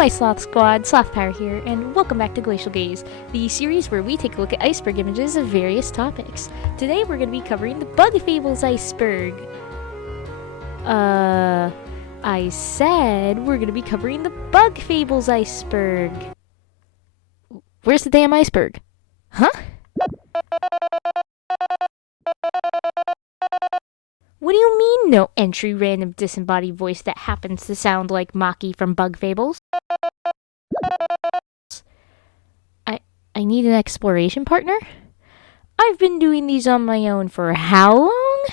my Sloth Squad, SlothPower here, and welcome back to Glacial Gaze, the series where we take a look at iceberg images of various topics. Today we're going to be covering the Bug Fables iceberg. I said we're going to be covering the Bug Fables iceberg. Where's the damn iceberg? Huh? What do you mean, no entry random disembodied voice that happens to sound like Maki from Bug Fables? I need an exploration partner? I've been doing these on my own for how long?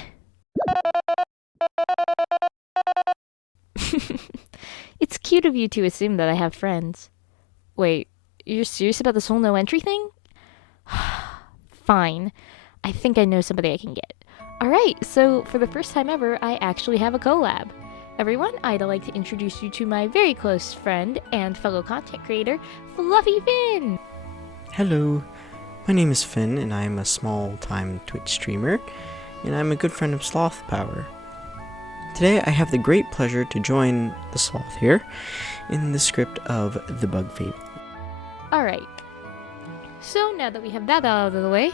It's cute of you to assume that I have friends. Wait, you're serious about this whole no entry thing? Fine. I think I know somebody I can get. Alright, so for the first time ever, I actually have a collab. Everyone, I'd like to introduce you to my very close friend and fellow content creator, ft.FluffyFinn! Hello, my name is Finn, and I'm a small-time Twitch streamer, and I'm a good friend of SlothPower. Today, I have the great pleasure to join the Sloth here in the script of The Bug Fable. Alright, so now that we have that out of the way,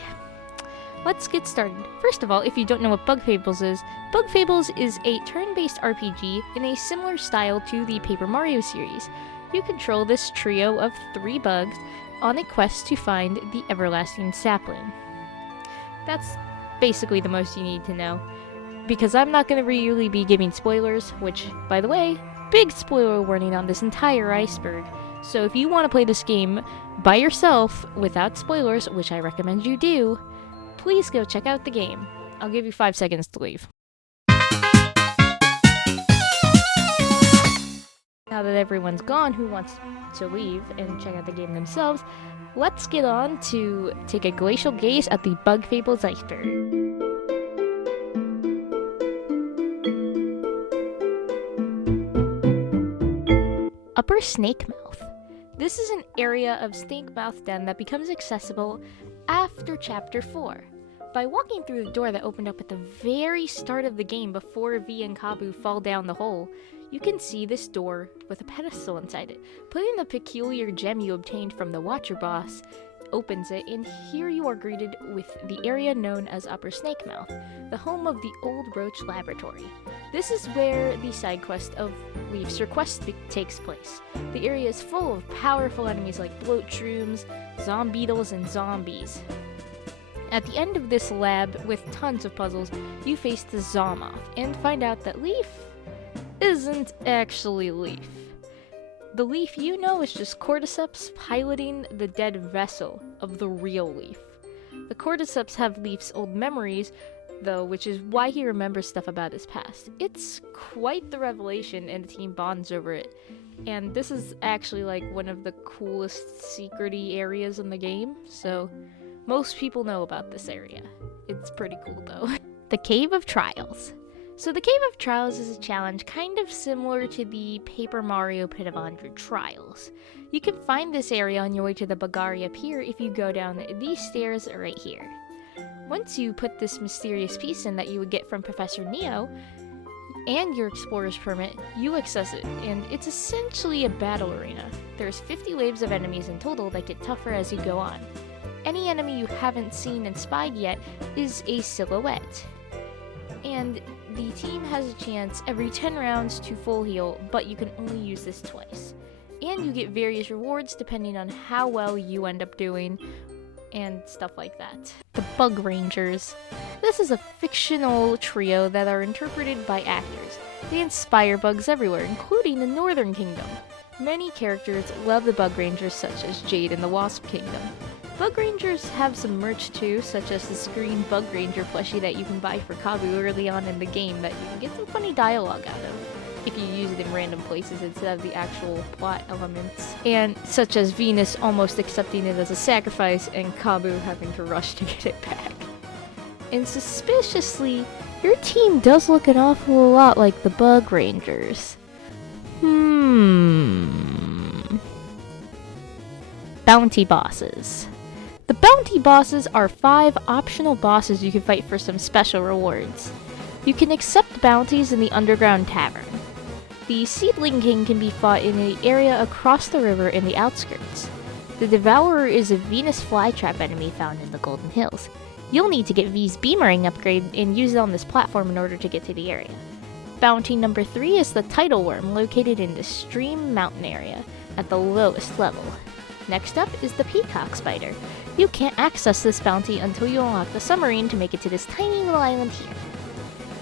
let's get started. First of all, if you don't know what Bug Fables is a turn-based RPG in a similar style to the Paper Mario series. You control this trio of 3 bugs on a quest to find the everlasting sapling. That's basically the most you need to know, because I'm not going to really be giving spoilers, which, by the way, big spoiler warning on this entire iceberg. So if you want to play this game by yourself without spoilers, which I recommend you do, please go check out the game. I'll give you 5 seconds to leave. Now that everyone's gone who wants to leave and check out the game themselves, let's get on to take a glacial gaze at the Bug Fables iceberg. Upper Snake Mouth. This is an area of Snake Mouth Den that becomes accessible after Chapter 4. By walking through the door that opened up at the very start of the game before V and Kabu fall down the hole, you can see this door with a pedestal inside it. Putting the peculiar gem you obtained from the Watcher boss opens it, and here you are greeted with the area known as Upper Snake Mouth, the home of the Old Roach Laboratory. This is where the side quest of Leaf's Request takes place. The area is full of powerful enemies like bloat shrooms, zombeetles, and zombies. At the end of this lab, with tons of puzzles, you face the Zomoth and find out that Leaf isn't actually Leaf. The Leaf you know is just Cordyceps piloting the dead vessel of the real Leaf. The Cordyceps have Leaf's old memories, though, which is why he remembers stuff about his past. It's quite the revelation, and the team bonds over it. And this is actually like one of the coolest secret-y areas in the game, so most people know about this area. It's pretty cool though. The Cave of Trials. So the Cave of Trials is a challenge kind of similar to the Paper Mario Pit of 100 Trials. You can find this area on your way to the Bagaria Pier if you go down these stairs right here. Once you put this mysterious piece in that you would get from Professor Neo, and your explorer's permit, you access it, and it's essentially a battle arena. There's 50 waves of enemies in total that get tougher as you go on. Any enemy you haven't seen and spied yet is a silhouette. And the team has a chance every 10 rounds to full heal, but you can only use this twice. And you get various rewards depending on how well you end up doing, and stuff like that. The Bug Rangers. This is a fictional trio that are interpreted by actors. They inspire bugs everywhere, including the Northern Kingdom. Many characters love the Bug Rangers, such as Jade in the Wasp Kingdom. Bug Rangers have some merch too, such as this green Bug Ranger plushie that you can buy for Kabu early on in the game that you can get some funny dialogue out of if you use it in random places instead of the actual plot elements. And such as Venus almost accepting it as a sacrifice and Kabu having to rush to get it back. And suspiciously, your team does look an awful lot like the Bug Rangers. Bounty Bosses. The bounty bosses are 5 optional bosses you can fight for some special rewards. You can accept bounties in the Underground Tavern. The Seedling King can be fought in the area across the river in the outskirts. The Devourer is a Venus flytrap enemy found in the Golden Hills. You'll need to get V's Beamerang upgrade and use it on this platform in order to get to the area. Bounty number 3 is the Tidal Worm, located in the Stream Mountain area, at the lowest level. Next up is the Peacock Spider. You can't access this bounty until you unlock the submarine to make it to this tiny little island here.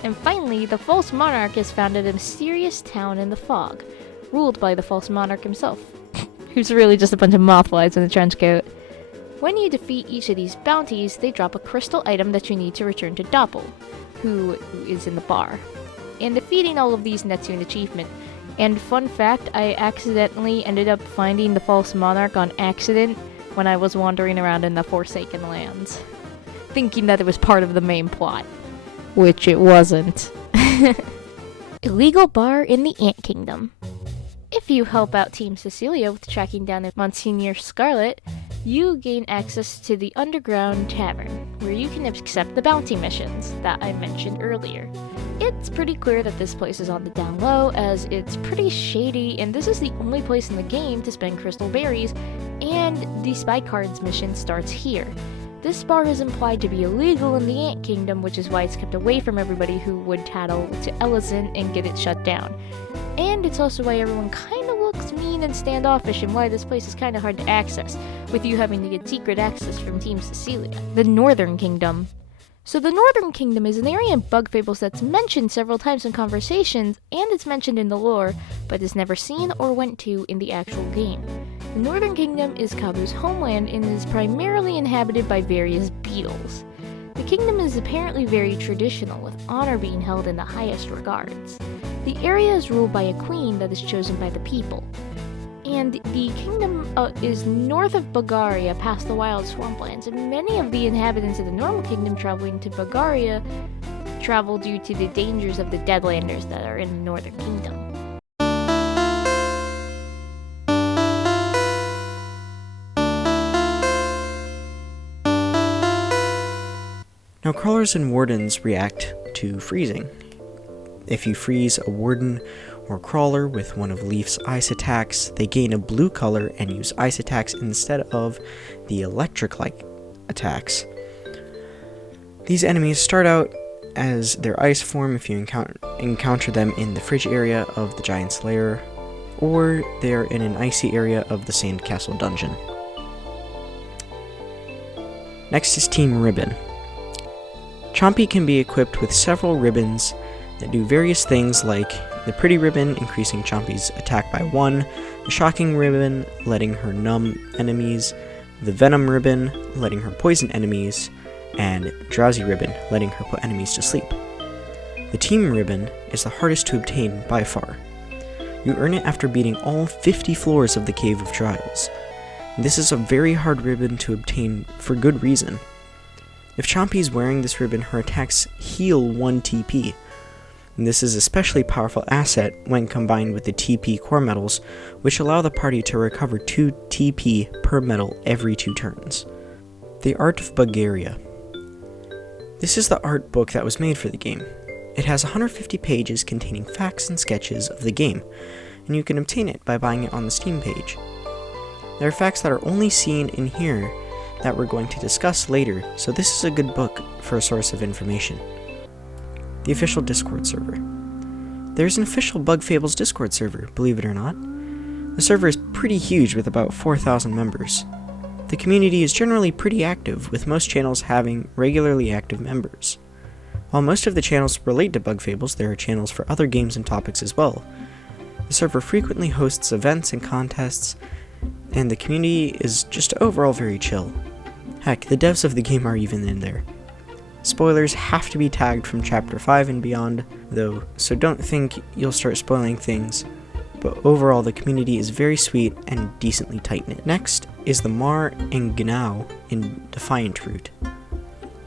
And finally, the False Monarch is found at a mysterious town in the fog, ruled by the False Monarch himself, who's really just a bunch of mothflies in a trench coat. When you defeat each of these bounties, they drop a crystal item that you need to return to Doppel, who is in the bar. And defeating all of these nets you an achievement. And fun fact, I accidentally ended up finding the False Monarch on accident when I was wandering around in the Forsaken Lands, thinking that it was part of the main plot, which it wasn't. Illegal bar in the Ant Kingdom. If you help out Team Cecilia with tracking down Monsignor Scarlet, you gain access to the Underground Tavern, where you can accept the bounty missions that I mentioned earlier. It's pretty clear that this place is on the down low, as it's pretty shady, and this is the only place in the game to spend crystal berries, and the Spy Cards mission starts here. This bar is implied to be illegal in the Ant Kingdom, which is why it's kept away from everybody who would tattle to Ellison and get it shut down. And it's also why everyone kinda looks mean and standoffish, and why this place is kinda hard to access, with you having to get secret access from Team Cecilia. The Northern Kingdom. So the Northern Kingdom is an area in Bug Fables that's mentioned several times in conversations, and it's mentioned in the lore, but is never seen or went to in the actual game. The Northern Kingdom is Kabu's homeland and is primarily inhabited by various beetles. The kingdom is apparently very traditional, with honor being held in the highest regards. The area is ruled by a queen that is chosen by the people. And the kingdom is north of Bagaria, past the wild swamplands, and many of the inhabitants of the normal kingdom traveling to Bagaria travel due to the dangers of the Deadlanders that are in the Northern Kingdom. Now, crawlers and wardens react to freezing. If you freeze a warden or crawler with one of Leaf's ice attacks, they gain a blue color and use ice attacks instead of the electric-like attacks. These enemies start out as their ice form if you encounter them in the fridge area of the Giant's Lair, or they're in an icy area of the Sandcastle dungeon. Next is Team Ribbon. Chompy can be equipped with several ribbons that do various things, like the Pretty Ribbon increasing Chompy's attack by 1, the Shocking Ribbon letting her numb enemies, the Venom Ribbon letting her poison enemies, and Drowsy Ribbon letting her put enemies to sleep. The Team Ribbon is the hardest to obtain by far. You earn it after beating all 50 floors of the Cave of Trials. This is a very hard ribbon to obtain for good reason. If Chompy is wearing this ribbon, her attacks heal 1 TP. And this is an especially powerful asset when combined with the TP core medals, which allow the party to recover 2 TP per medal every 2 turns. The Art of Bagaria. This is the art book that was made for the game. It has 150 pages containing facts and sketches of the game, and you can obtain it by buying it on the Steam page. There are facts that are only seen in here that we're going to discuss later, so this is a good book for a source of information. The official Discord server. There's an official Bug Fables Discord server, believe it or not. The server is pretty huge with about 4,000 members. The community is generally pretty active, with most channels having regularly active members. While most of the channels relate to Bug Fables, there are channels for other games and topics as well. The server frequently hosts events and contests, and the community is just overall very chill. Heck, the devs of the game are even in there. Spoilers have to be tagged from Chapter 5 and beyond, though, so don't think you'll start spoiling things, but overall the community is very sweet and decently tight-knit. Next is the Mar and Gnau in Defiant Route.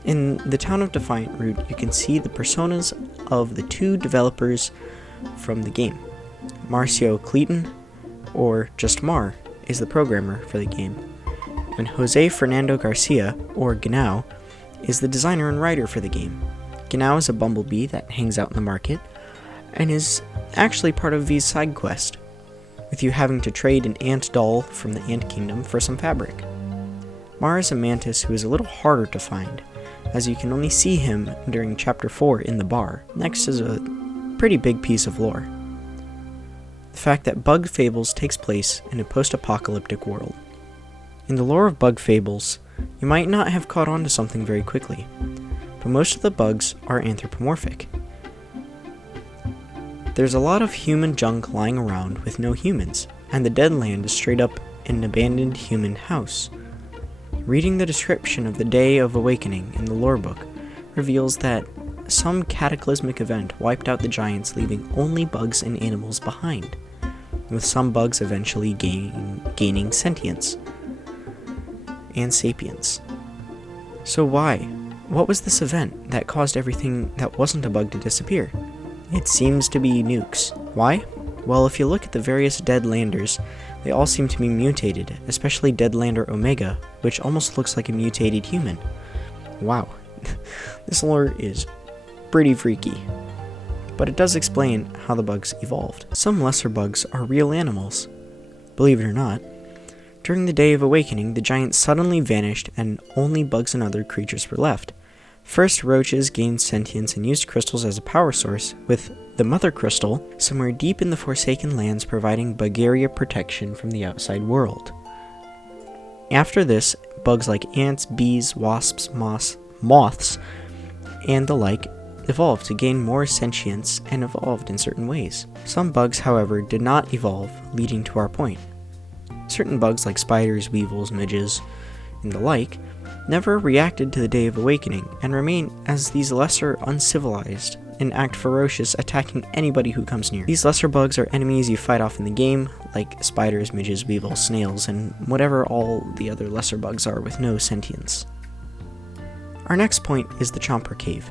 In the town of Defiant Route, you can see the personas of the 2 developers from the game. Marcio Clayton, or just Mar, is the programmer for the game, and Jose Fernando Garcia, or Gnau, is the designer and writer for the game. Gnau is a bumblebee that hangs out in the market, and is actually part of V's side quest, with you having to trade an ant doll from the Ant Kingdom for some fabric. Mar is a mantis who is a little harder to find, as you can only see him during Chapter 4 in the bar. Next is a pretty big piece of lore. The fact that Bug Fables takes place in a post-apocalyptic world. In the lore of Bug Fables, you might not have caught on to something very quickly, but most of the bugs are anthropomorphic. There's a lot of human junk lying around with no humans, and the dead land is straight up an abandoned human house. Reading the description of the Day of Awakening in the lore book reveals that some cataclysmic event wiped out the giants, leaving only bugs and animals behind, with some bugs eventually gaining sentience and sapience. So why? What was this event that caused everything that wasn't a bug to disappear? It seems to be nukes. Why? Well, if you look at the various dead landers, they all seem to be mutated, especially Deadlander Omega, which almost looks like a mutated human. Wow, this lore is pretty freaky. But it does explain how the bugs evolved. Some lesser bugs are real animals. Believe it or not, during the Day of Awakening, the giants suddenly vanished and only bugs and other creatures were left. First, roaches gained sentience and used crystals as a power source, with the Mother Crystal somewhere deep in the Forsaken Lands providing Bugaria protection from the outside world. After this, bugs like ants, bees, wasps, moths, and the like evolved to gain more sentience and evolved in certain ways. Some bugs, however, did not evolve, leading to our point. Certain bugs like spiders, weevils, midges, and the like never reacted to the Day of Awakening and remain as these lesser uncivilized and act ferocious, attacking anybody who comes near. These lesser bugs are enemies you fight off in the game, like spiders, midges, weevils, snails, and whatever all the other lesser bugs are with no sentience. Our next point is the Chomper Cave.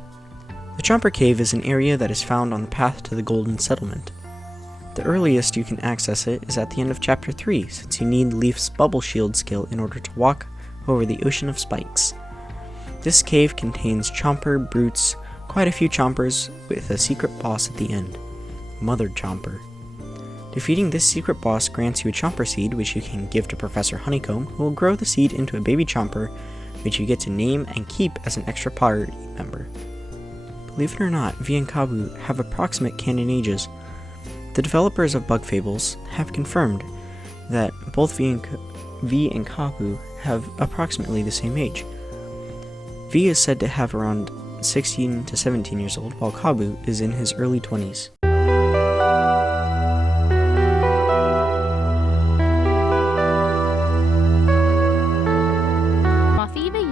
The Chomper Cave is an area that is found on the path to the Golden Settlement. The earliest you can access it is at the end of Chapter 3, since you need Leaf's Bubble Shield skill in order to walk over the Ocean of Spikes. This cave contains Chomper, Brutes, quite a few Chompers, with a secret boss at the end, Mother Chomper. Defeating this secret boss grants you a Chomper Seed, which you can give to Professor Honeycomb, who will grow the seed into a baby Chomper, which you get to name and keep as an extra party member. Believe it or not, V and Kabu have approximate canon ages. The developers of Bug Fables have confirmed that both V and Kabu have approximately the same age. V is said to have around 16 to 17 years old, while Kabu is in his early 20s.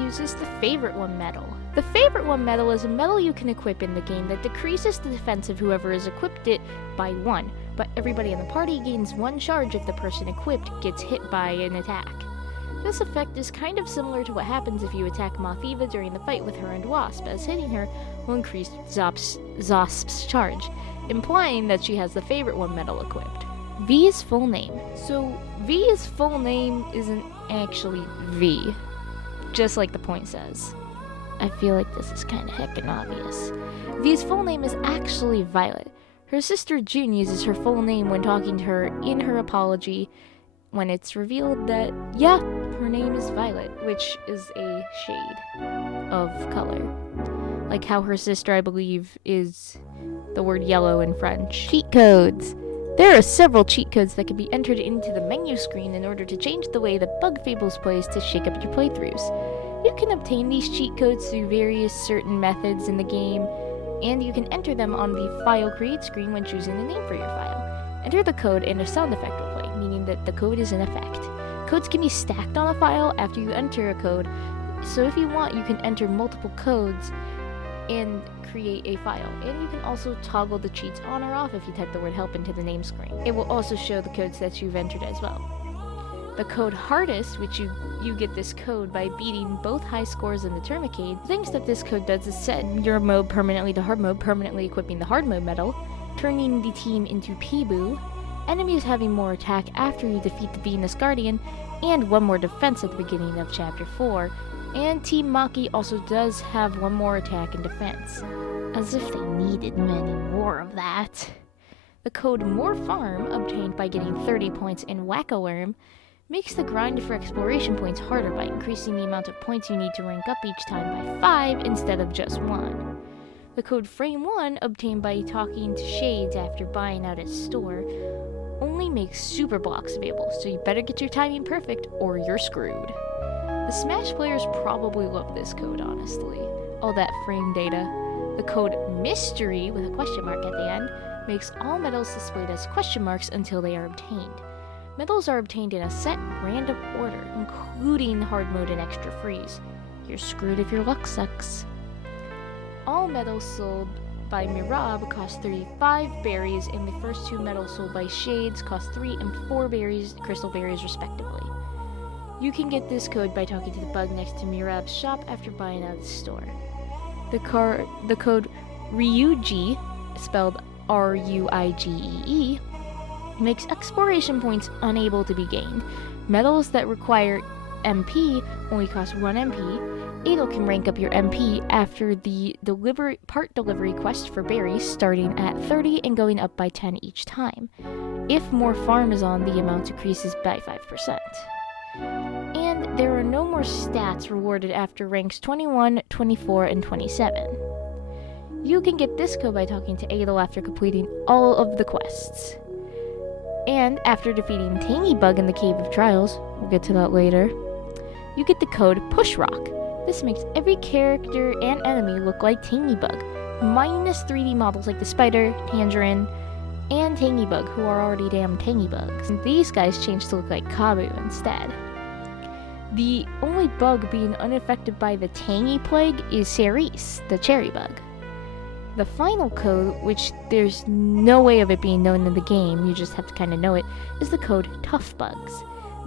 Uses the Favorite One medal. The Favorite One medal is a medal you can equip in the game that decreases the defense of whoever has equipped it by 1, but everybody in the party gains 1 charge if the person equipped gets hit by an attack. This effect is kind of similar to what happens if you attack Moth Eva during the fight with her and Wasp, as hitting her will increase Zosp's charge, implying that she has the Favorite One medal equipped. V's full name. So, V's full name isn't actually V, just like the point says. I feel like this is kinda heckin' obvious. V's full name is actually Violet. Her sister June uses her full name when talking to her in her apology, when it's revealed that, yeah, her name is Violet, which is a shade of color. Like how her sister, I believe, is the word yellow in French. Cheat codes. There are several cheat codes that can be entered into the menu screen in order to change the way that Bug Fables plays to shake up your playthroughs. You can obtain these cheat codes through various certain methods in the game, and you can enter them on the File Create screen when choosing a name for your file. Enter the code and a sound effect will play, meaning that the code is in effect. Codes can be stacked on a file after you enter a code, so if you want, you can enter multiple codes and create a file. And you can also toggle the cheats on or off if you type the word help into the name screen. It will also show the codes that you've entered as well. The code hardest, which you get this code by beating both high scores in the Tourniquet. Things that this code does is set your mode permanently to hard mode, permanently equipping the hard mode medal, turning the team into Peeboo, enemies having more attack after you defeat the Venus Guardian, and 1 more defense at the beginning of Chapter 4, and Team Maki also does have 1 more attack and defense. As if they needed many more of that. The code More Farm, obtained by getting 30 points in Whack-A-Worm, makes the grind for exploration points harder by increasing the amount of points you need to rank up each time by 5 instead of just 1. The code Frame 1, obtained by talking to Shades after buying out his store, only makes super blocks available, so you better get your timing perfect or you're screwed. The Smash players probably love this code, honestly. All that frame data. The code Mystery, with a question mark at the end, makes all medals displayed as question marks until they are obtained. Medals are obtained in a set random order, including hard mode and extra freeze. You're screwed if your luck sucks. All medals sold by Mirab cost 35 berries, and the first 2 medals sold by Shades cost 3 and 4 berries, crystal berries respectively. You can get this code by talking to the bug next to Mirab's shop after buying out the store. The code Ryuji, spelled R-U-I-G-E-E, makes exploration points unable to be gained. Medals that require MP only cost 1 MP. Adel can rank up your MP after the part delivery quest for berries, starting at 30 and going up by 10 each time. If more farm is on, the amount decreases by 5%. And there are no more stats rewarded after ranks 21, 24, and 27. You can get this code by talking to Adel after completing all of the quests. And after defeating Tangy Bug in the Cave of Trials, we'll get to that later, you get the code Push Rock. This makes every character and enemy look like Tangy Bug, minus 3D models like the Spider, Tangerine, and Tangy Bug, who are already damn Tangy Bugs. And these guys change to look like Kabu instead. The only bug being unaffected by the Tangy Plague is Cerise, the Cherry Bug. The final code, which there's no way of it being known in the game, you just have to kind of know it, is the code Tough Bugs.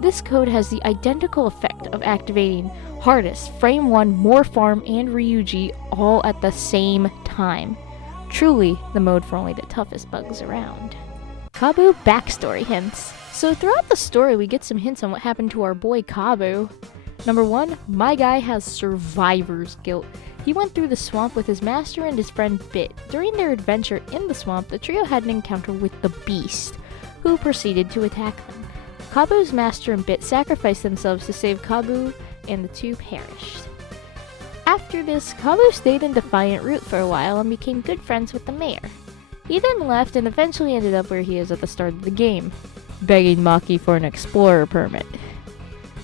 This code has the identical effect of activating Hardest, Frame 1, More Farm, and Ryuji all at the same time. Truly, the mode for only the toughest bugs around. Kabu backstory hints. So throughout the story, we get some hints on what happened to our boy Kabu. Number 1, my guy has survivor's guilt. He went through the swamp with his master and his friend Bit. During their adventure in the swamp, the trio had an encounter with the Beast, who proceeded to attack them. Kabu's master and Bit sacrificed themselves to save Kabu, and the two perished. After this, Kabu stayed in Defiant Root for a while and became good friends with the mayor. He then left and eventually ended up where he is at the start of the game, begging Maki for an explorer permit.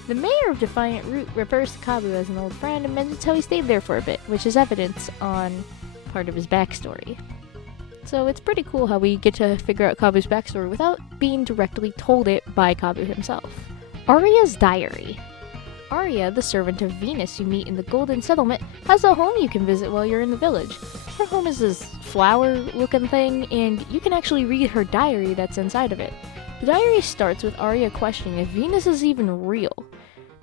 The mayor of Defiant Root refers to Kabu as an old friend and mentions how he stayed there for a bit, which is evidence on part of his backstory. So it's pretty cool how we get to figure out Kabu's backstory without being directly told it by Kabu himself. Arya's diary. Arya, the servant of Venus you meet in the Golden Settlement, has a home you can visit while you're in the village. Her home is this flower-looking thing, and you can actually read her diary that's inside of it. The diary starts with Arya questioning if Venus is even real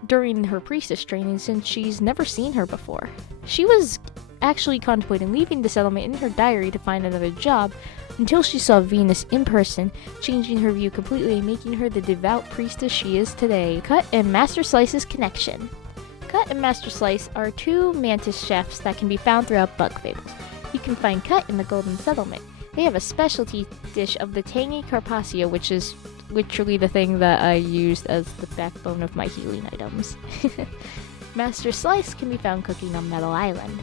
during her priestess training, since she's never seen her before. She was actually contemplating leaving the settlement in her diary to find another job until she saw Venus in person, changing her view completely and making her the devout priestess she is today. Cut and Master Slice's connection. Cut and Master Slice are two mantis chefs that can be found throughout Bug Fables. You can find Cut in the Golden Settlement. They have a specialty dish of the tangy carpaccio, which is literally the thing that I used as the backbone of my healing items. Master Slice can be found cooking on Metal Island.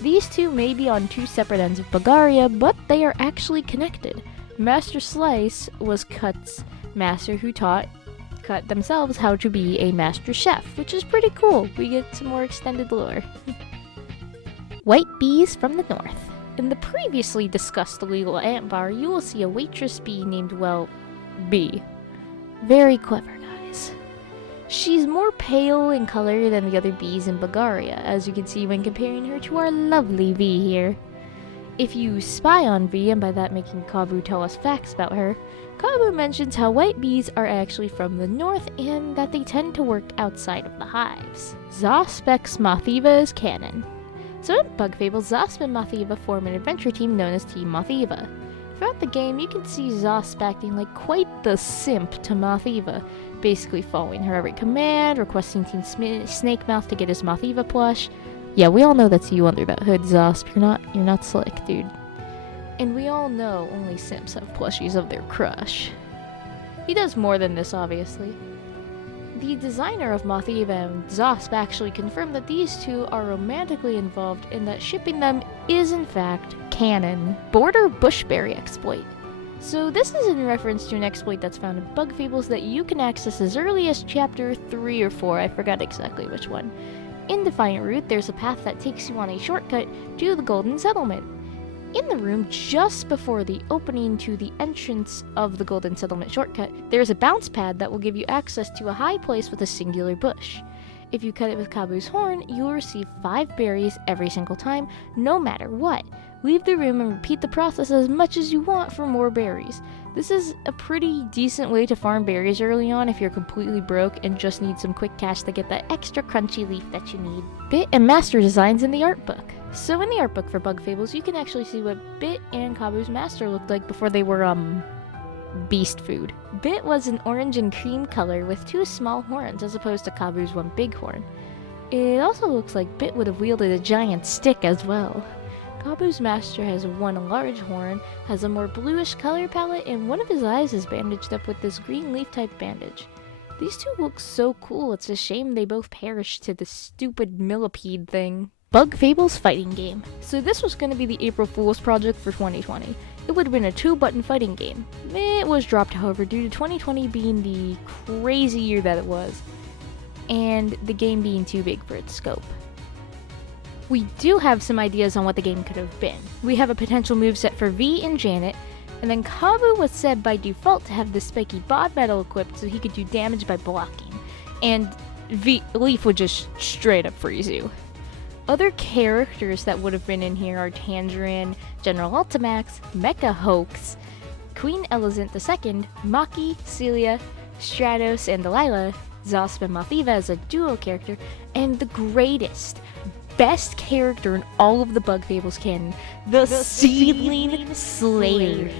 These two may be on two separate ends of Bulgaria, but they are actually connected. Master Slice was Cut's master, who taught Cut themselves how to be a master chef, which is pretty cool. We get some more extended lore. White bees from the north. In the previously discussed illegal ant bar, you will see a waitress bee named, well, Bee. Very clever, guys. She's more pale in color than the other bees in Bulgaria, as you can see when comparing her to our lovely V here. If you spy on V, and by that making Kabu tell us facts about her, Kabu mentions how white bees are actually from the north and that they tend to work outside of the hives. Zospec's Mothiva is canon. So in Bug Fables, Zosp and Mothiva form an adventure team known as Team Mothiva. Throughout the game, you can see Zosp acting like quite the simp to Mothiva, basically following her every command, requesting Team Snakemouth to get his Mothiva plush. Yeah, we all know that's you under that hood, Zosp. You're not slick, dude. And we all know only simps have plushies of their crush. He does more than this, obviously. The designer of Moth-Eva and Zosp actually confirmed that these two are romantically involved and that shipping them is in fact canon. Border Bushberry exploit. So this is in reference to an exploit that's found in Bug Fables that you can access as early as chapter 3 or 4, I forgot exactly which one. In Defiant Route, there's a path that takes you on a shortcut to the Golden Settlement. In the room just before the opening to the entrance of the Golden Settlement shortcut, there's a bounce pad that will give you access to a high place with a singular bush. If you cut it with Kabu's horn, you will receive 5 berries every single time, no matter what. Leave the room and repeat the process as much as you want for more berries. This is a pretty decent way to farm berries early on if you're completely broke and just need some quick cash to get that extra crunchy leaf that you need. Bit and master designs in the art book. So in the art book for Bug Fables, you can actually see what Bit and Kabu's master looked like before they were, beast food. Bit was an orange and cream color with 2 small horns as opposed to Kabu's 1 big horn. It also looks like Bit would have wielded a giant stick as well. Kabu's master has 1 large horn, has a more bluish color palette, and one of his eyes is bandaged up with this green leaf type bandage. These two look so cool, it's a shame they both perished to the stupid millipede thing. Bug Fables fighting game. So this was going to be the April Fool's project for 2020. It would have been a 2-button fighting game. It was dropped, however, due to 2020 being the crazy year that it was, and the game being too big for its scope. We do have some ideas on what the game could have been. We have a potential moveset for V and Janet, and then Kabu was said by default to have the spiky bod metal equipped so he could do damage by blocking, and Leaf would just straight up freeze you. Other characters that would have been in here are Tangerine, General Ultimax, Mecha Hoax, Queen Elizant II, Maki, Celia, Stratos, and Delilah, Zosp and Moth-Eva as a duo character, and the greatest, best character in all of the Bug Fables canon, the Seedling Slayer.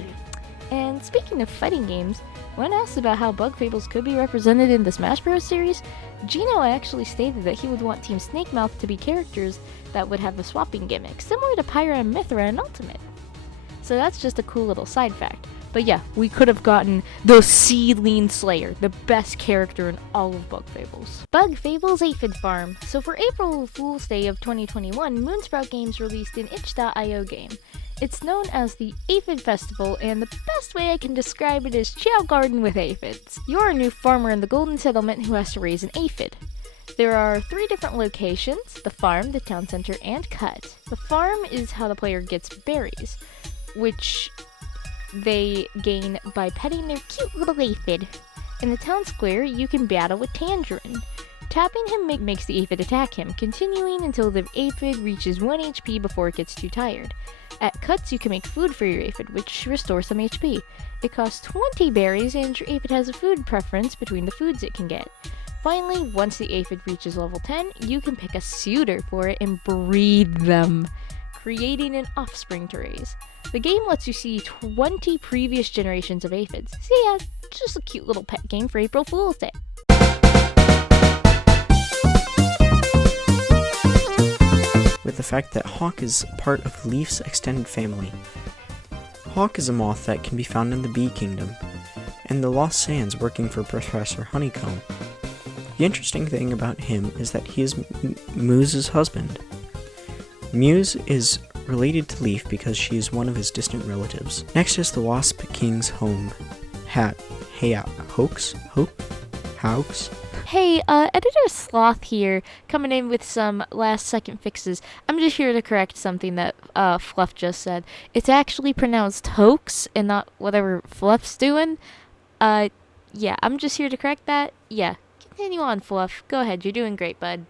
And speaking of fighting games, when asked about how Bug Fables could be represented in the Smash Bros. Series, Gino actually stated that he would want Team Snakemouth to be characters that would have a swapping gimmick, similar to Pyra and Mythra in Ultimate. So that's just a cool little side fact. But yeah, we could have gotten the Seedling Slayer, the best character in all of Bug Fables. Bug Fables Aphid Farm. So for April Fool's Day of 2021, Moonsprout Games released an itch.io game. It's known as the Aphid Festival, and the best way I can describe it is Chow Garden with aphids. You're a new farmer in the Golden Settlement who has to raise an aphid. There are 3 different locations: the farm, the town center, and cut. The farm is how the player gets berries, which they gain by petting their cute little aphid. In the town square, you can battle with Tangerine. Tapping him makes the aphid attack him, continuing until the aphid reaches 1 HP before it gets too tired. At cuts, you can make food for your aphid, which restores some HP. It costs 20 berries, and your aphid has a food preference between the foods it can get. Finally, once the aphid reaches level 10, you can pick a suitor for it and breed them, creating an offspring to raise. The game lets you see 20 previous generations of aphids. So yeah, just a cute little pet game for April Fool's Day. With the fact that Hawk is part of Leaf's extended family. Hawk is a moth that can be found in the Bee Kingdom, and the Lost Sands working for Professor Honeycomb. The interesting thing about him is that he is Muse's husband. Muse is related to Leaf because she is one of his distant relatives. Next is the Wasp King's home. Hoax? Hey, Editor Sloth here, coming in with some last-second fixes. I'm just here to correct something that Fluff just said. It's actually pronounced hoax and not whatever Fluff's doing. Yeah, I'm just here to correct that. Yeah, continue on, Fluff. Go ahead, you're doing great, bud.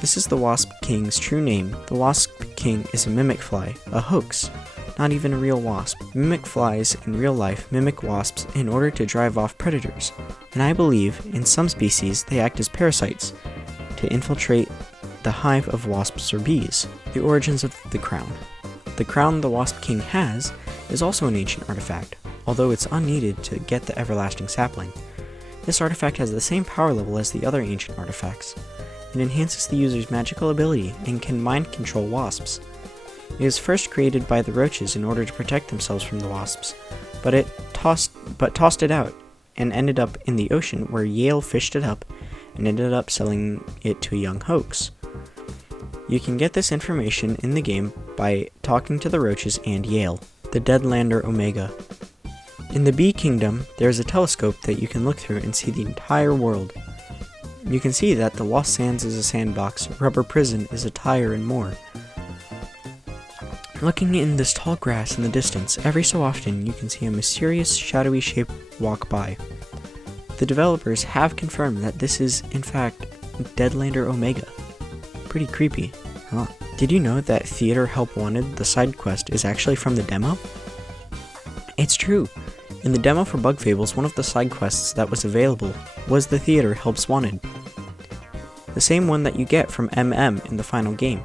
This is the Wasp King's true name. The Wasp King is a mimic fly, a hoax, not even a real wasp. Mimic flies in real life mimic wasps in order to drive off predators, and I believe, in some species, they act as parasites to infiltrate the hive of wasps or bees. The origins of the crown. The crown the Wasp King has is also an ancient artifact, although it's unneeded to get the everlasting sapling. This artifact has the same power level as the other ancient artifacts. It enhances the user's magical ability and can mind control wasps. It was first created by the roaches in order to protect themselves from the wasps, but tossed it out and ended up in the ocean, where Yale fished it up and ended up selling it to a young hoax. You can get this information in the game by talking to the roaches and Yale, the Deadlander Omega. In the Bee Kingdom, there is a telescope that you can look through and see the entire world. You can see that the Lost Sands is a sandbox, Rubber Prison is a tire, and more. Looking in this tall grass in the distance, every so often you can see a mysterious shadowy shape walk by. The developers have confirmed that this is, in fact, Deadlander Omega. Pretty creepy, huh? Did you know that Theater Help Wanted, the side quest, is actually from the demo? It's true. In the demo for Bug Fables, one of the side quests that was available was the Theater Helps Wanted. The same one that you get from MM in the final game.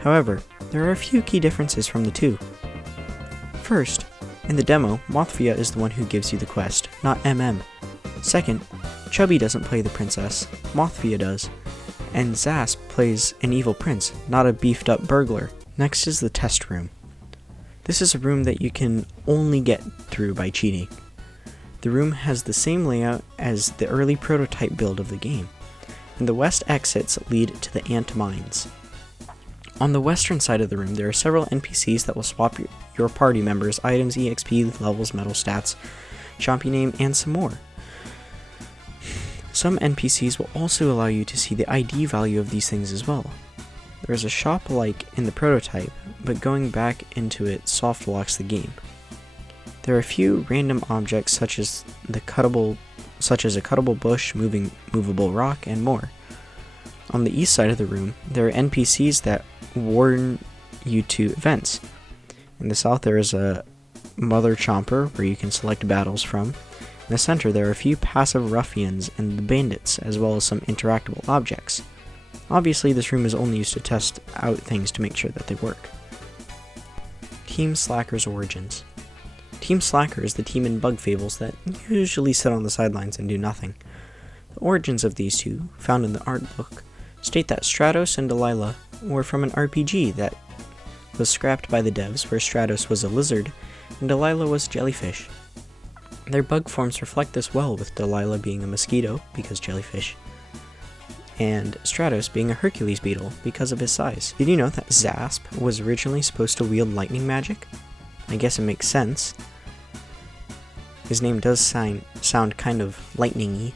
However, there are a few key differences from the two. First, in the demo, Mothvia is the one who gives you the quest, not MM. Second, Chubby doesn't play the princess, Mothvia does, and Zasp plays an evil prince, not a beefed up burglar. Next is the test room. This is a room that you can only get through by cheating. The room has the same layout as the early prototype build of the game, and the west exits lead to the ant mines. On the western side of the room, there are several NPCs that will swap your party members, items, EXP, levels, metal stats, chompy name, and some more. Some NPCs will also allow you to see the ID value of these things as well. There is a shop like in the prototype, but going back into it soft locks the game. There are a few random objects such as a cuttable bush, movable rock, and more. On the east side of the room, there are NPCs that warn you to events. In the south, there is a Mother Chomper where you can select battles from. In the center, there are a few passive ruffians and the bandits, as well as some interactable objects. Obviously, this room is only used to test out things to make sure that they work. Team Slacker's origins. Team Slacker is the team in Bug Fables that usually sit on the sidelines and do nothing. The origins of these two, found in the art book, state that Stratos and Delilah were from an RPG that was scrapped by the devs, where Stratos was a lizard and Delilah was jellyfish. Their bug forms reflect this well, with Delilah being a mosquito, because jellyfish, and Stratos being a Hercules beetle, because of his size. Did you know that Zasp was originally supposed to wield lightning magic? I guess it makes sense. His name does sound kind of lightning-y.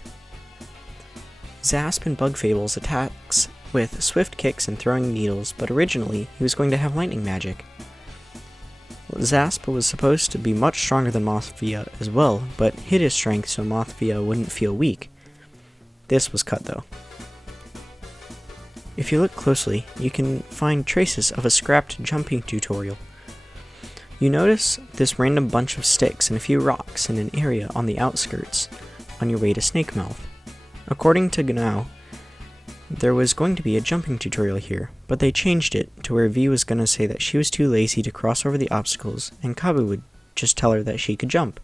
Zasp in Bug Fables attacks with swift kicks and throwing needles, but originally he was going to have lightning magic. Zasp was supposed to be much stronger than Mothvia as well, but hid his strength so Mothvia wouldn't feel weak. This was cut though. If you look closely, you can find traces of a scrapped jumping tutorial. You notice this random bunch of sticks and a few rocks in an area on the outskirts on your way to Snakemouth. According to Gnau, there was going to be a jumping tutorial here, but they changed it to where V was going to say that she was too lazy to cross over the obstacles, and Kabu would just tell her that she could jump.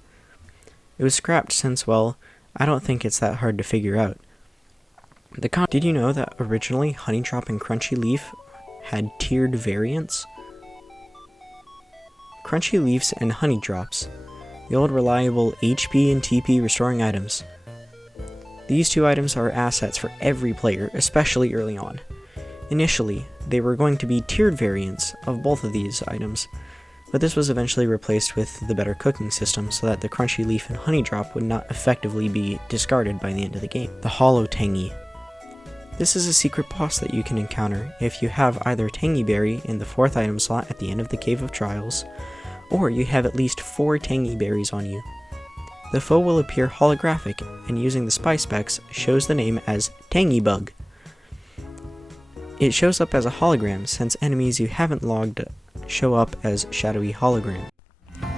It was scrapped since, well, I don't think it's that hard to figure out. Did you know that originally Honeydrop and Crunchy Leaf had tiered variants? Crunchy Leafs and Honeydrops, the old reliable HP and TP restoring items. These two items are assets for every player, especially early on. Initially, they were going to be tiered variants of both of these items, but this was eventually replaced with the better cooking system so that the Crunchy Leaf and Honeydrop would not effectively be discarded by the end of the game. The Hollow Tangy. This is a secret boss that you can encounter if you have either Tangy Berry in the 4th item slot at the end of the Cave of Trials, or you have at least 4 Tangy Berries on you. The foe will appear holographic, and using the spy specs shows the name as Tangy Bug. It shows up as a hologram since enemies you haven't logged show up as shadowy hologram.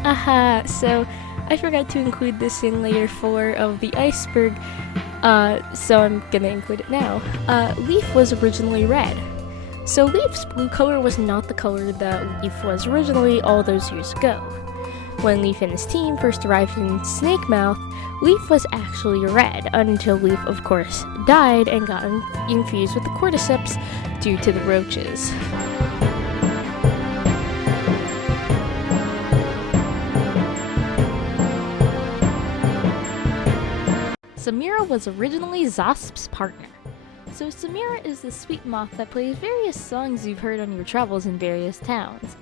Aha, so I forgot to include this in layer 4 of the Iceberg, so I'm gonna include it now. Leaf was originally red. So Leaf's blue color was not the color that Leaf was originally all those years ago. When Leaf and his team first arrived in Snakemouth, Leaf was actually red, until Leaf, of course, died and got infused with the cordyceps due to the roaches. Samira was originally Zosp's partner. So Samira is the sweet moth that plays various songs you've heard on your travels in various towns.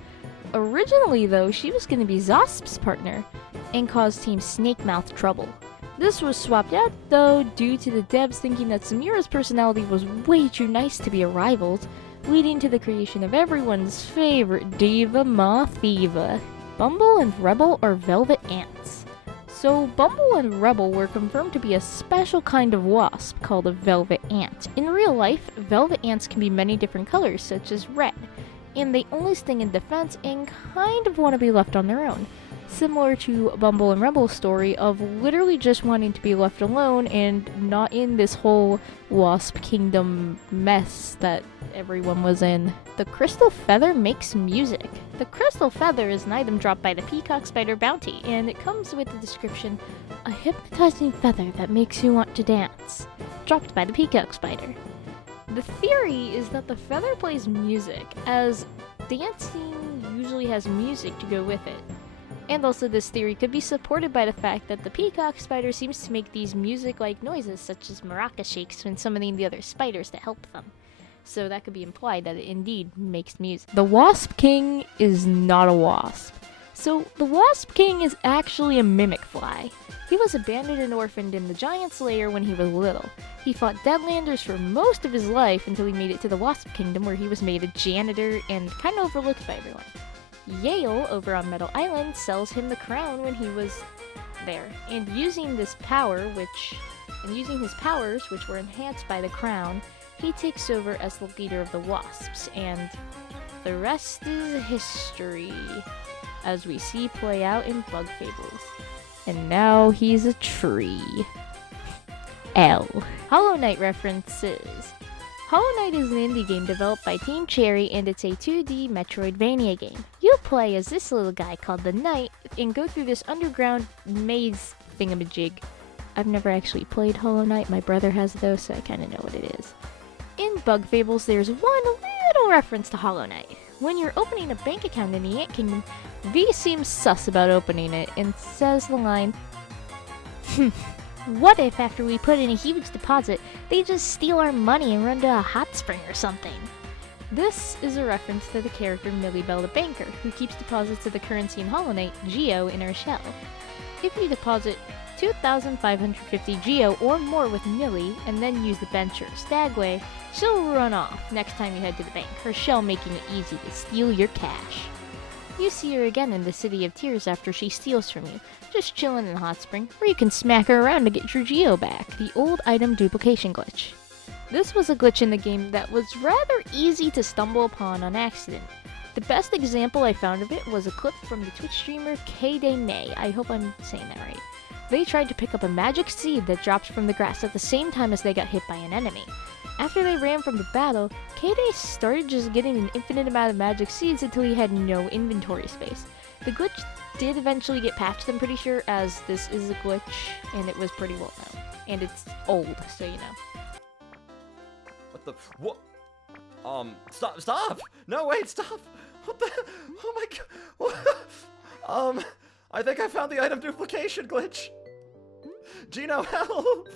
Originally though, she was going to be Zosp's partner and cause Team Snakemouth trouble. This was swapped out though due to the devs thinking that Samira's personality was way too nice to be a rival, leading to the creation of everyone's favorite diva, Mothiva. Bumble and Rebel are velvet ants. So Bumble and Rebel were confirmed to be a special kind of wasp called a velvet ant. In real life, velvet ants can be many different colors such as red, and they only sting in defense and kind of want to be left on their own. Similar to Bumble and Rebel's story of literally just wanting to be left alone and not in this whole wasp kingdom mess that everyone was in. The crystal feather makes music. The crystal feather is an item dropped by the peacock spider bounty, and it comes with the description, a hypnotizing feather that makes you want to dance, dropped by the peacock spider. The theory is that the feather plays music, as dancing usually has music to go with it. And also this theory could be supported by the fact that the peacock spider seems to make these music-like noises such as maraca shakes when summoning the other spiders to help them. So that could be implied that it indeed makes music. The Wasp King is not a wasp. So the Wasp King is actually a mimic fly. He was abandoned and orphaned in the Giant's Lair when he was little. He fought Deadlanders for most of his life until he made it to the Wasp Kingdom, where he was made a janitor and kind of overlooked by everyone. Yale, over on Metal Island, sells him the crown when he was there, and using his powers, which were enhanced by the crown, he takes over as the leader of the Wasps, and the rest is history, as we see play out in Bug Fables. And now he's a tree. L. Hollow Knight references. Hollow Knight is an indie game developed by Team Cherry, and it's a 2D Metroidvania game. You'll play as this little guy called the Knight and go through this underground maze thingamajig. I've never actually played Hollow Knight, my brother has though, so I kinda know what it is. In Bug Fables, there's one little reference to Hollow Knight. When you're opening a bank account in the Ant Kingdom, V seems sus about opening it and says the line, what if after we put in a huge deposit, they just steal our money and run to a hot spring or something? This is a reference to the character Millibelle the Banker, who keeps deposits of the currency in Hollow Knight, Geo, in her shell. If you deposit 2,550 Geo or more with Millie, and then use the bencher Stagway, she'll run off next time you head to the bank, her shell making it easy to steal your cash. You see her again in the City of Tears after she steals from you, just chillin' in Hot Spring, where you can smack her around to get your Geo back, the old item duplication glitch. This was a glitch in the game that was rather easy to stumble upon on accident. The best example I found of it was a clip from the Twitch streamer K-Day May, I hope I'm saying that right. They tried to pick up a magic seed that dropped from the grass at the same time as they got hit by an enemy. After they ran from the battle, K-Day started just getting an infinite amount of magic seeds until he had no inventory space. The glitch did eventually get patched, I'm pretty sure, as this is a glitch, and it was pretty well known. And it's old, so you know. What the? What? Stop! No, wait, stop! What the? Oh my god! What? I think I found the item duplication glitch! Gino, help!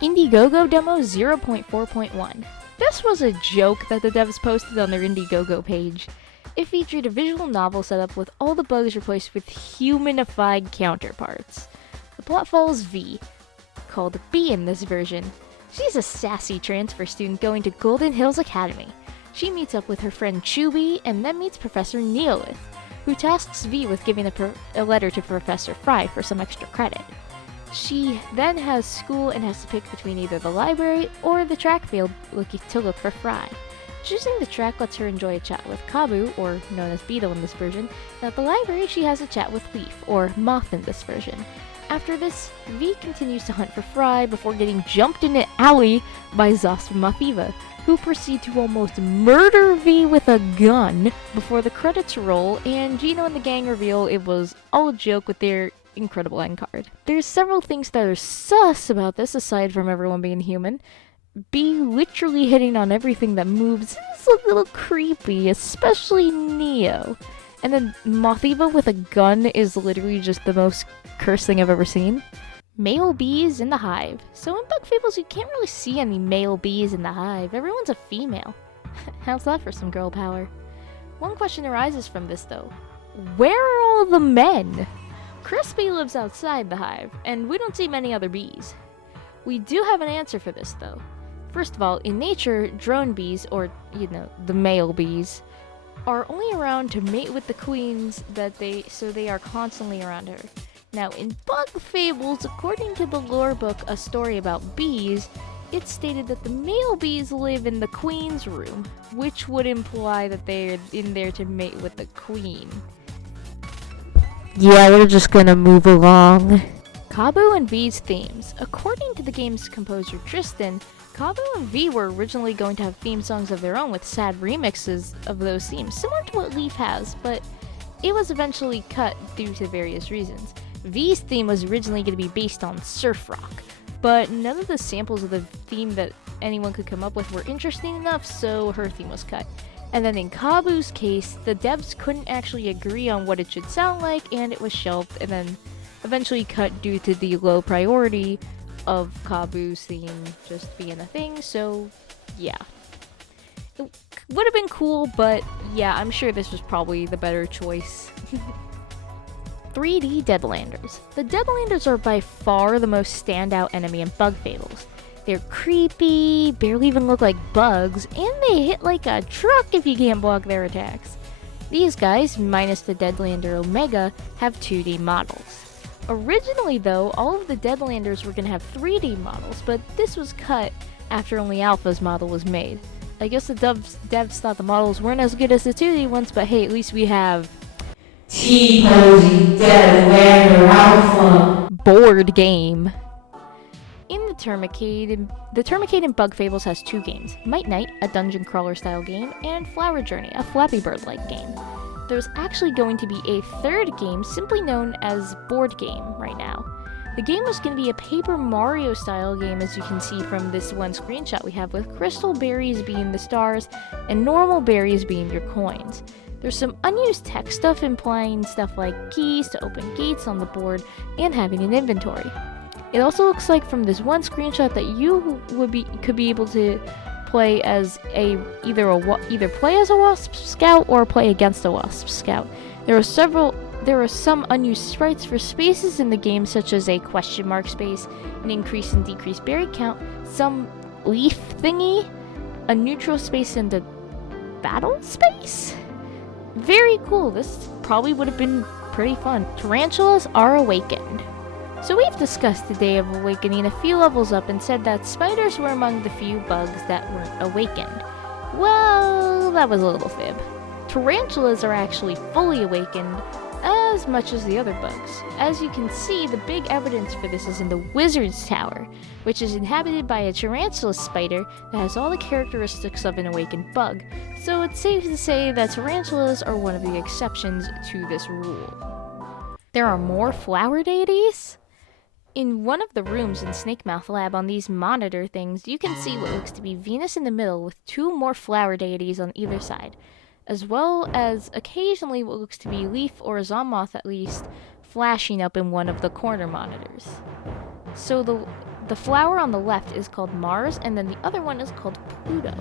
Indiegogo Demo 0.4.1. This was a joke that the devs posted on their Indiegogo page. It featured a visual novel setup with all the bugs replaced with humanified counterparts. The plot follows V, called B in this version. She's a sassy transfer student going to Golden Hills Academy. She meets up with her friend Chubby and then meets Professor Neolith, who tasks V with giving a letter to Professor Fry for some extra credit. She then has school and has to pick between either the library or the track field to look for Fry. Choosing the track lets her enjoy a chat with Kabu, or known as Beetle in this version, and at the library she has a chat with Leaf, or Moth in this version. After this, V continues to hunt for Fry before getting jumped in an alley by Zosp and Mothiva, who proceed to almost murder V with a gun before the credits roll, and Gino and the gang reveal it was all a joke with their incredible end card. There's several things that are sus about this aside from everyone being human. B literally hitting on everything that moves is a little creepy, especially Neo. And then Mothiva with a gun is literally just the most cursed thing I've ever seen. Male bees in the hive. So in Bug Fables, you can't really see any male bees in the hive. Everyone's a female. How's that for some girl power? One question arises from this though. Where are all the men? Crispy lives outside the hive, and we don't see many other bees. We do have an answer for this though. First of all, in nature, drone bees, or, the male bees, are only around to mate with the queens so they are constantly around her. Now, in Bug Fables, according to the lore book, A Story About Bees, it's stated that the male bees live in the queen's room, which would imply that they're in there to mate with the queen. Yeah, we're just gonna move along. Kabu and V's themes. According to the game's composer Tristan, Kabu and V were originally going to have theme songs of their own with sad remixes of those themes, similar to what Leaf has, but it was eventually cut due to various reasons. V's theme was originally going to be based on surf rock, but none of the samples of the theme that anyone could come up with were interesting enough, so her theme was cut. And then in Kabu's case, the devs couldn't actually agree on what it should sound like, and it was shelved, and then eventually cut due to the low priority of Kabu's theme just being a thing, so yeah. It would have been cool, but yeah, I'm sure this was probably the better choice. 3D Deadlanders. The Deadlanders are by far the most standout enemy in Bug Fables. They're creepy, barely even look like bugs, and they hit like a truck if you can't block their attacks. These guys, minus the Deadlander Omega, have 2D models. Originally though, all of the Deadlanders were going to have 3D models, but this was cut after only Alpha's model was made. I guess the devs thought the models weren't as good as the 2D ones, but hey, at least we have T-Posing Deadlander Alpha board game. In the Termicade in Bug Fables has two games, Might Night, a dungeon crawler style game, and Flower Journey, a Flappy Bird-like game. There's actually going to be a third game simply known as Board Game right now. The game was going to be a Paper Mario style game, as you can see from this one screenshot we have, with crystal berries being the stars and normal berries being your coins. There's some unused tech stuff implying stuff like keys to open gates on the board and having an inventory. It also looks like from this one screenshot that you could be able to play as either play as a Wasp Scout or play against a Wasp Scout. There are some unused sprites for spaces in the game, such as a question mark space, an increase and decrease berry count, some leaf thingy, a neutral space, and a battle space. Very cool. This probably would have been pretty fun. Tarantulas are awakened. So we've discussed the Day of Awakening a few levels up and said that spiders were among the few bugs that weren't awakened. Well, that was a little fib. Tarantulas are actually fully awakened, as much as the other bugs. As you can see, the big evidence for this is in the Wizard's Tower, which is inhabited by a tarantula spider that has all the characteristics of an awakened bug, so it's safe to say that tarantulas are one of the exceptions to this rule. There are more flower deities? In one of the rooms in Snakemouth Lab on these monitor things, you can see what looks to be Venus in the middle with two more flower deities on either side, as well as occasionally what looks to be Leaf or Zommoth at least, flashing up in one of the corner monitors. So the flower on the left is called Mars, and then the other one is called Pluto.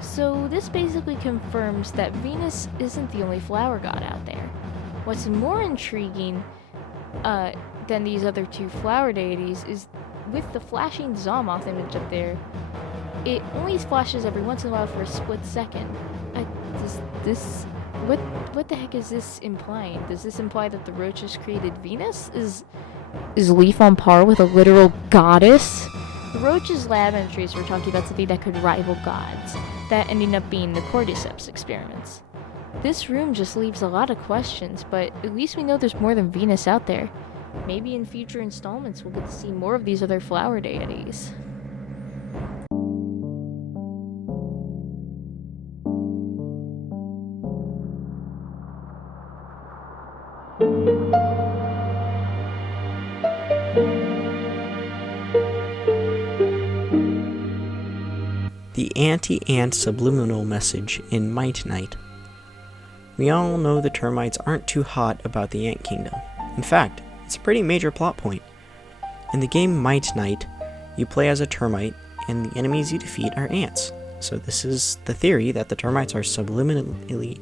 So this basically confirms that Venus isn't the only flower god out there. What's more intriguing than these other two flower deities is with the flashing Zommoth image up there, it only flashes every once in a while for a split second. What the heck is this implying? Does this imply that the roaches created Venus? Is Leaf on par with a literal goddess? The roaches' lab entries were talking about something that could rival gods, that ending up being the Cordyceps experiments. This room just leaves a lot of questions, but at least we know there's more than Venus out there. Maybe in future installments we'll get to see more of these other flower deities. The anti-ant subliminal message in Might Night. We all know the termites aren't too hot about the ant kingdom. In fact, it's a pretty major plot point. In the game Might Knight, you play as a termite, and the enemies you defeat are ants. So this is the theory that the termites are subliminally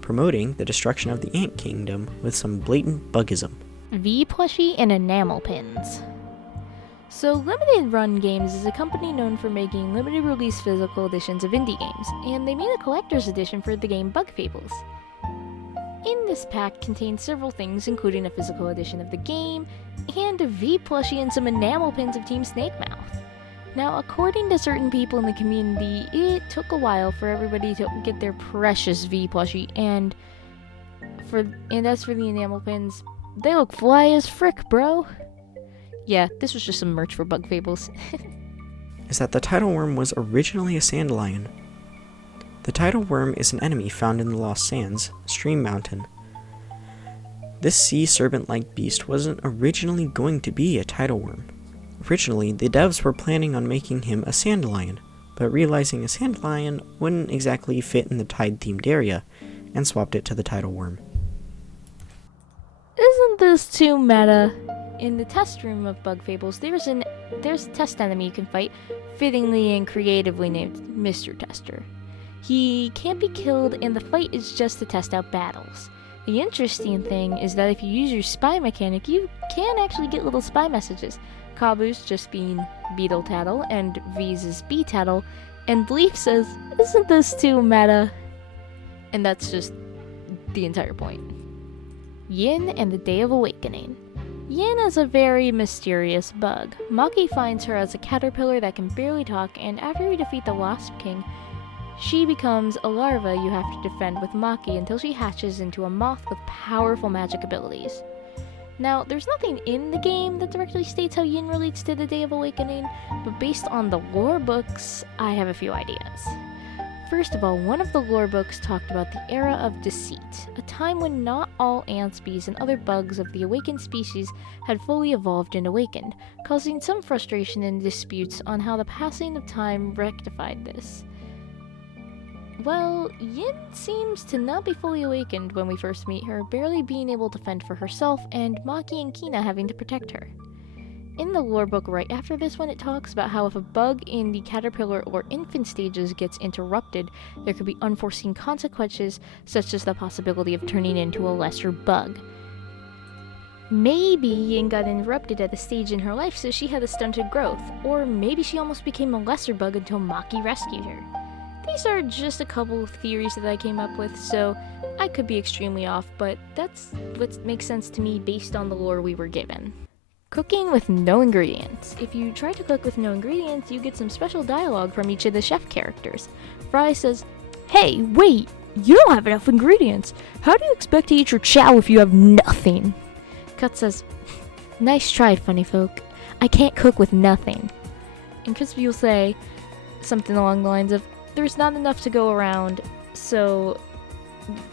promoting the destruction of the ant kingdom with some blatant bugism. V plushie and enamel pins. So Limited Run Games is a company known for making limited release physical editions of indie games, and they made a collector's edition for the game Bug Fables. In this pack contains several things, including a physical edition of the game, and a V plushie and some enamel pins of Team Snakemouth. Now, according to certain people in the community, it took a while for everybody to get their precious V plushie, and as for the enamel pins, they look fly as frick, bro. Yeah, this was just some merch for Bug Fables. Is that the tidal worm was originally a sand lion. The tidal worm is an enemy found in the Lost Sands, Stream Mountain. This sea serpent-like beast wasn't originally going to be a tidal worm. Originally, the devs were planning on making him a sand lion, but realizing a sand lion wouldn't exactly fit in the tide-themed area, and swapped it to the tidal worm. Isn't this too meta? In the test room of Bug Fables, there's a test enemy you can fight, fittingly and creatively named Mr. Tester. He can't be killed, and the fight is just to test out battles. The interesting thing is that if you use your spy mechanic, you can actually get little spy messages. Kabu's just being Beetle Tattle, and V's is Bee Tattle, and Leaf says, "Isn't this too meta?" And that's just the entire point. Yin and the Day of Awakening. Yin is a very mysterious bug. Maki finds her as a caterpillar that can barely talk, and after you defeat the Wasp King, she becomes a larva you have to defend with Maki until she hatches into a moth with powerful magic abilities. Now, there's nothing in the game that directly states how Yin relates to the Day of Awakening, but based on the lore books, I have a few ideas. First of all, one of the lore books talked about the Era of Deceit, a time when not all ants, bees, and other bugs of the awakened species had fully evolved and awakened, causing some frustration and disputes on how the passing of time rectified this. Well, Yin seems to not be fully awakened when we first meet her, barely being able to fend for herself, and Maki and Kina having to protect her. In the lore book right after this one, it talks about how if a bug in the caterpillar or infant stages gets interrupted, there could be unforeseen consequences, such as the possibility of turning into a lesser bug. Maybe Yin got interrupted at a stage in her life so she had a stunted growth, or maybe she almost became a lesser bug until Maki rescued her. These are just a couple of theories that I came up with, so I could be extremely off, but that's what makes sense to me based on the lore we were given. Cooking with no ingredients. If you try to cook with no ingredients, you get some special dialogue from each of the chef characters. Fry says, "Hey, wait, you don't have enough ingredients. How do you expect to eat your chow if you have nothing?" Cut says, "Nice try, funny folk. I can't cook with nothing." And Crispy will say something along the lines of, "There's not enough to go around, so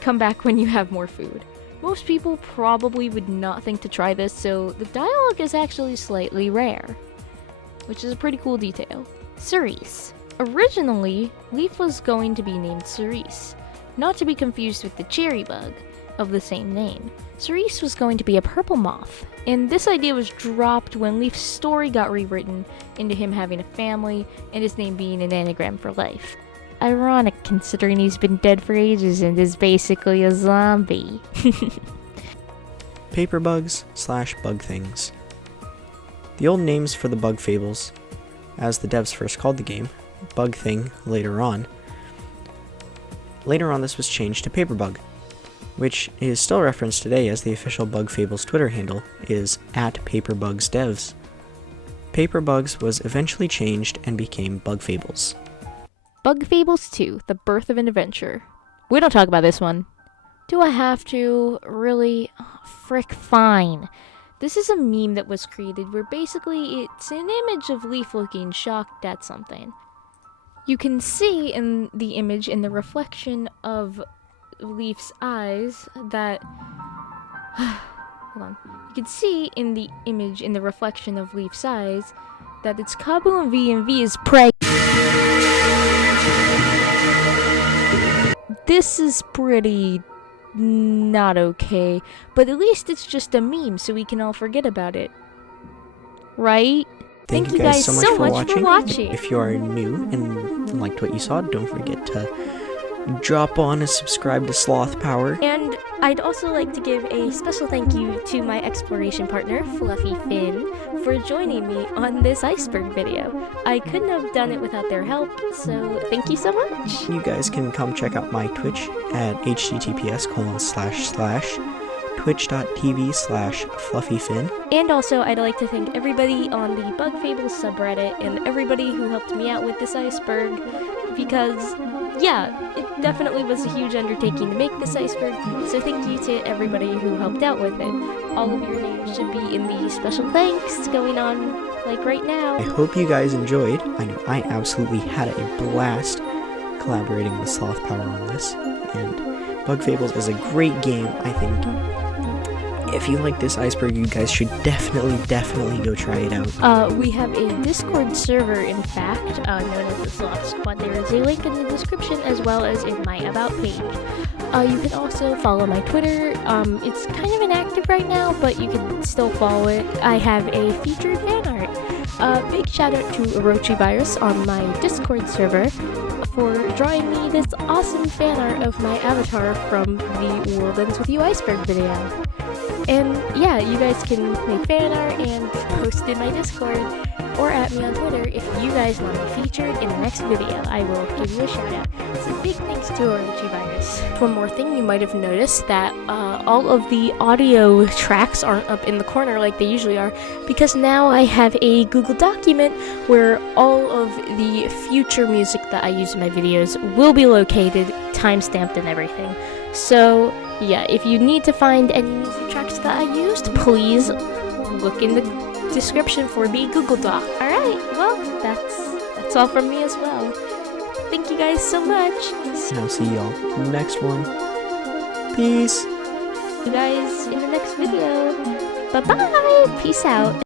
come back when you have more food." Most people probably would not think to try this, so the dialogue is actually slightly rare, which is a pretty cool detail. Cerise. Originally, Leaf was going to be named Cerise, not to be confused with the cherry bug of the same name. Cerise was going to be a purple moth, and this idea was dropped when Leaf's story got rewritten into him having a family and his name being an anagram for life. Ironic considering he's been dead for ages and is basically a zombie. Paper bugs / bug things. The old names for the Bug Fables, as the devs first called the game, Bug Thing later on. Later on this was changed to Paper Bug, which is still referenced today as the official Bug Fables Twitter handle is @PaperbugsDevs. Paper Bugs was eventually changed and became Bug Fables. Bug Fables 2, The Birth of an Adventure. We don't talk about this one. Do I have to? Really? Oh, frick, fine. This is a meme that was created where basically it's an image of Leaf looking shocked at something. You can see in the image, in the reflection of Leaf's eyes, that... Hold on. You can see in the image, in the reflection of Leaf's eyes, that it's Kabu and V is prey. This is pretty not okay, but at least it's just a meme so we can all forget about it. right? Thank you guys so much for watching. If you are new and liked what you saw, don't forget to drop on and subscribe to Sloth Power. And I'd also like to give a special thank you to my exploration partner, F.LuffyFinn, for joining me on this iceberg video. I couldn't have done it without their help, so thank you so much. You guys can come check out my Twitch at https://twitch.tv/FluffyFinn. And also, I'd like to thank everybody on the Bug Fables subreddit and everybody who helped me out with this iceberg, because, yeah, it definitely was a huge undertaking to make this iceberg, so thank you to everybody who helped out with it. All of your names should be in the special thanks going on, like, right now. I hope you guys enjoyed. I know I absolutely had a blast collaborating with Sloth Power on this, and Bug Fables is a great game, I think. If you like this iceberg, you guys should definitely go try it out. We have a Discord server, in fact, known as the Sloth Squad. There is a link in the description as well as in my About page. You can also follow my Twitter. It's kind of inactive right now, but you can still follow it. I have a featured fan art. Big shout out to Orochi Virus on my Discord server for drawing me this awesome fan art of my avatar from the World Ends With You iceberg video. And yeah, you guys can make fan art and post in my Discord or at me on Twitter if you guys want to be featured in the next video. I will give you a shout out. So big thanks to Orochi Virus. One more thing, you might have noticed that all of the audio tracks aren't up in the corner like they usually are, because now I have a Google document where all of the future music that I use in my videos will be located, timestamped and everything. So yeah, if you need to find any music tracks that I used, please look in the description for the Google Doc. Alright, well, that's all from me as well. Thank you guys so much. And I'll see y'all in the next one. Peace. See you guys in the next video. Bye-bye. Peace out.